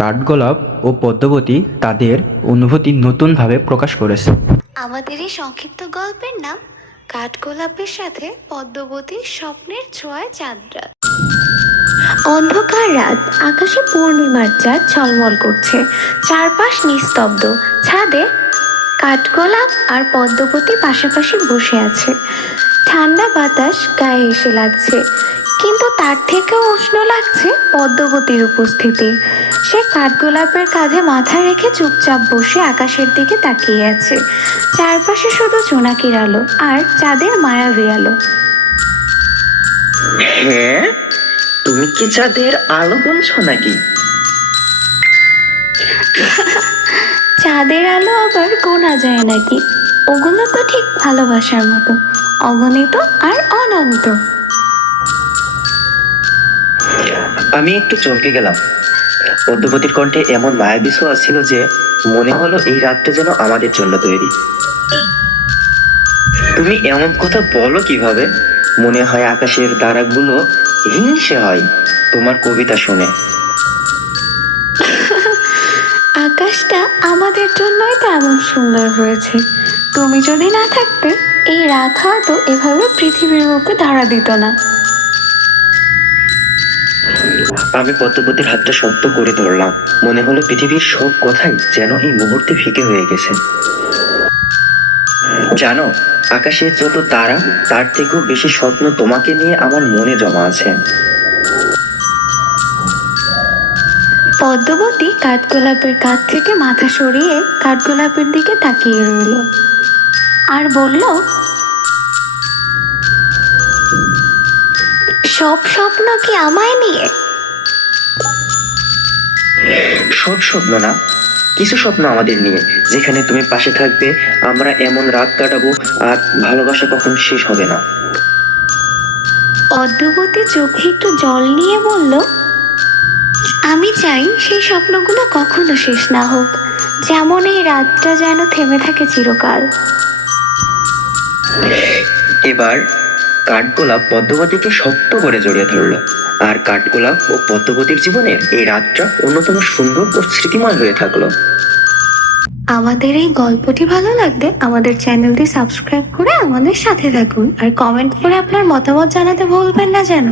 কাঠগোলাপ ও পদ্মাবতী তাদের অনুভূতি নতুনভাবে প্রকাশ করেছে। আমাদের এই সংক্ষিপ্ত গল্পের নাম কাঠগোলাপের সাথে পদ্মাবতীর স্বপ্নের ছোঁয়ায় চাঁদ রাত। অন্ধকার রাত, আকাশে পূর্ণিমার চাঁদ ঝলমল করছে, চারপাশ নিস্তব্ধ। ছাদে কাঠগোলাপ আর পদ্মাবতী পাশাপাশি বসে আছে। ঠান্ডা বাতাস গায়ে এসে লাগছে, কিন্তু তার থেকেও উষ্ণ লাগছে পদ্মাবতীর উপস্থিতি। সে কাঠগোলাপের কাঁধে মাথা রেখে চুপচাপ বসে আকাশের দিকে তাকিয়ে আছে। চারপাশে শুধু জোনাকির আলো আর চাঁদের মায়াবী আলো। হ্যাঁ, তুমি কি চাঁদের আলো বলছো নাকি? চাঁদের আলো আবার গোনা যায় নাকি? ওগুলো তো ঠিক ভালোবাসার মতো, অগণিত আর অনন্ত। আমি একটু চমকে গেলাম। পদ্মাবতীর কণ্ঠে এমন মায়াবী ছোঁয়া ছিল যে মনে হলো এই রাতটা যেন আমাদের জন্য তৈরি। তুমি এমন কথা বলো কিভাবে? মনে হয় আকাশের তারাগুলো হিংসে হয় তোমার কবিতা শুনে। আকাশটা আমাদের জন্যই তো এমন সুন্দর হয়েছে। তুমি যদি না থাকতে এই রাত হয়তো এভাবে পৃথিবীর বুকে ধরা দিত না। আমি পদ্মাবতীর হাতটা শক্ত করে ধরলাম। মনে হলো পৃথিবীর সব কথাই যেন এই মুহূর্তে ফিকে হয়ে গেছে। জানো, আকাশে যত তারা, তার থেকেও বেশি স্বপ্ন তোমাকে নিয়ে আমার মনে জমা আছে। পদ্মাবতী কাঠগোলাপের কাঁধ থেকে মাথা সরিয়ে কাঠগোলাপের দিকে তাকিয়ে রইল আর বলল, সব স্বপ্ন কি আমায় নিয়ে? সব স্বপ্ন না, কিছু স্বপ্ন আমাদের নিয়ে। যেখানে তুমি পাশে থাকবে, আমরা এমন রাত কাটাবো আর ভালোবাসা কখনো শেষ হবে না। পদ্মাবতী চোখে একটু জল নিয়ে বলল, আমি চাই সেই স্বপ্নগুলো কখনো শেষ না হোক, যেমন এই রাতটা যেন থেমে থাকে চিরকাল। এবার কাঠগোলাপ পদ্মাবতীকে শক্ত করে জড়িয়ে ধরলো, আর কাঠগোলাপ ও পদ্মাবতীর জীবনের এই রাতটা অন্যতম সুন্দর ও স্মৃতিময় হয়ে থাকলো। আমাদের এই গল্পটি ভালো লাগলে আমাদের চ্যানেলটি সাবস্ক্রাইব করে আমাদের সাথে থাকুন, আর কমেন্ট করে আপনার মতামত জানাতে ভুলবেন না যেন।